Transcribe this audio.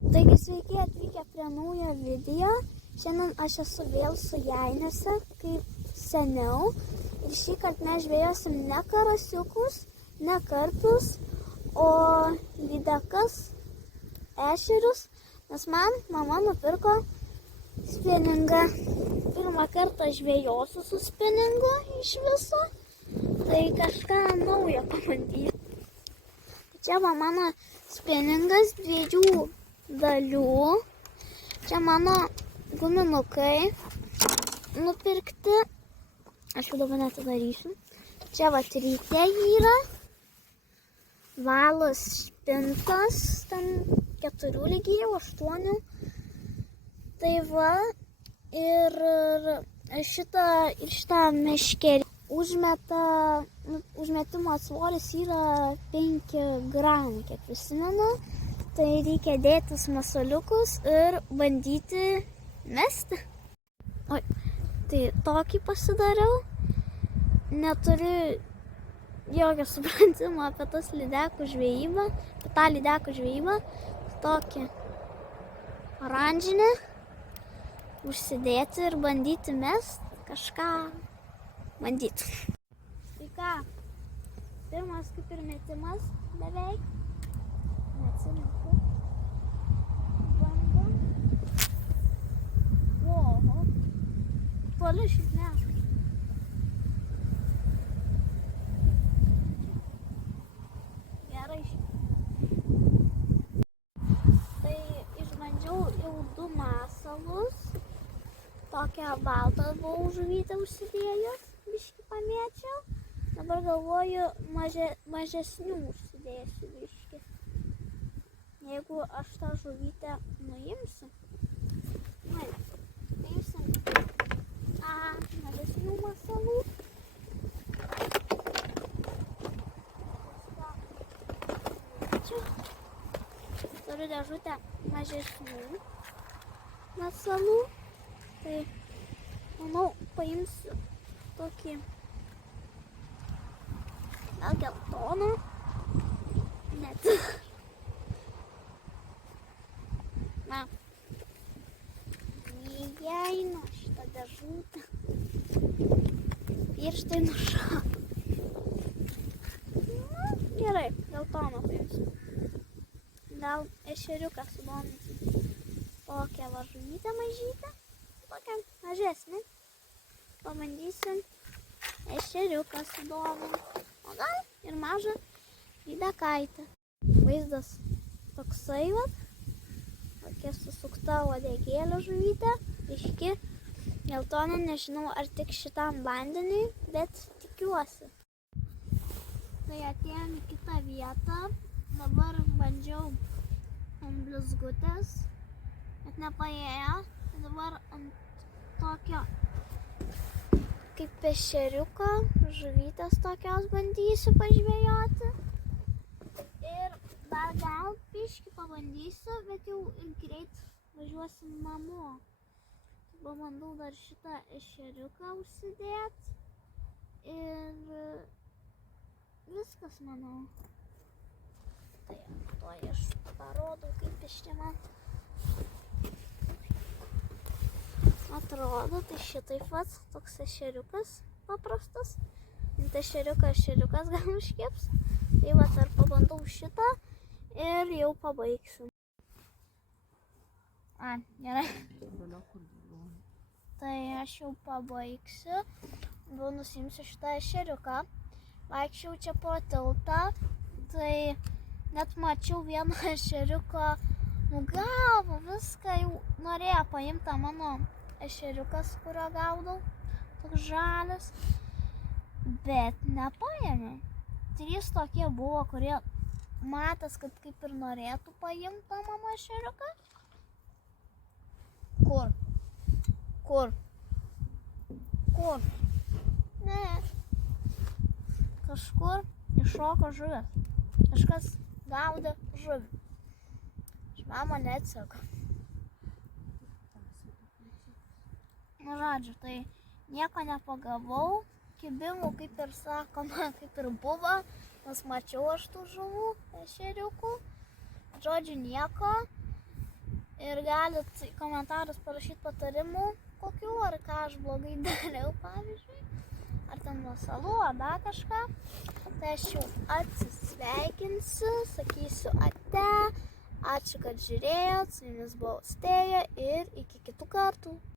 Taigi sveiki atvykę prie naujo video. Šiandien aš esu vėl su Jainėse, kaip seniau. Ir šį kartą mes žvėjosim ne karasiukus, ne karpius, o lydekas, ešerius, nes man mama nupirko spiningą. Pirmą kartą žvėjosiu su spiningu iš viso, tai kažką naujo pabandyti. Čia va mano spiningas dviejų dalių. Čia mano guminukai nupirkti. Aš jau dabar netidarysiu. Čia va ryte yra. Valas špintas. Ten 4 lygiai, 8. Tai va. Ir šitą meškerį užmetimo svoris yra 5 gramų, kiek prisimenu. Tai reikia dėti masaliukus ir bandyti mesti. Oi, tai tokį pasidariau. Neturiu jokio supratimo apie tas lydekų žvejybą. Apie tą lydekų žvejybą. Tokį oranžinį. Užsidėti ir bandyti mesti. Kažką bandyti. Tai ką? Pirmas kaip ir metimas beveik. Neatsimetu. Bandom. Oho. Toli šiaip ne. Gerai šiaip. Tai išbandžiau jau 2 masalus. Tokią baltą buvau žuvytę užsidėjus. Biškį pamėčiau. Dabar galvoju mažesnių užsidėsiu biškį. Jeigu aš tą žuvytę nuimsiu. Paimsim mažesnių masalų. Čia turiu dėžutę mažesnių masalų. Tai, manau, paimsiu tokį gal geltoną. Net. Na. Įeina šitą dėžutę. Pirštai nušau. Na, gerai, geltoną paimsiu. Gal ešeriuką sudominsiu. Tokią važuvytę mažytę. Tokią mažesnį. Pabandysim ešeriuką sudominti. O gal ir mažą lydekaitę. Vaizdas toksai vat. Tokia susukta uodegėlė žuvytė. Biški geltonė, nežinau ar tik šitam vandeniui, bet tikiuosi. Tai atėjom į kitą vietą. Dabar bandžiau ant blizgutės, bet nepaėjo. Dabar ant tokio kaip ešeriuko žuvytės tokios bandysiu pažvejoti. Ir dar gal biškį pabandysiu, bet jau ir greit važiuosim namo. Pabandau dar šitą ešeriuką užsidėti. Ir viskas, manau. Tai aš parodau, kaip iš čia man atrodo. Tai šitaip vat, toks ešeriukas paprastas. Ant ešeriukas gal užkėps. Tai vat ar pabandau šitą ir jau pabaigsiu. Gerai. Tai aš jau pabaigsiu. Gal nusimsiu šitą ešeriuką. Vaikščiau čia po tiltą. Tai net mačiau vieną ešeriuką nugavo viską. Jau norėjo paimti tą mano ešeriukas, kurio gaudau, toks žalias, bet nepaėmė. 3 tokie buvo, kurie matęs, kad kaip ir norėtų paimti tą mano ešeriuką. Kur? Ne. Kažkur iššoko žuvis. Kažkas gaudė žuvį. Mama neatsako. Nu, žodžiu, tai nieko nepagavau. Kibimų, kaip ir sakoma, kaip ir buvo. Nes mačiau aš tų žuvų, ešeriukų. Žodžiu, nieko. Ir galit į komentarus parašyti patarimų kokių, ar ką aš blogai dariau, pavyzdžiui. Ar ten masalų, ar dar kažką. Tai aš jau atsisveikinsiu, sakysiu ate. Ačiū, kad žiūrėjot. Su jumis buvo Austėja ir iki kitų kartų.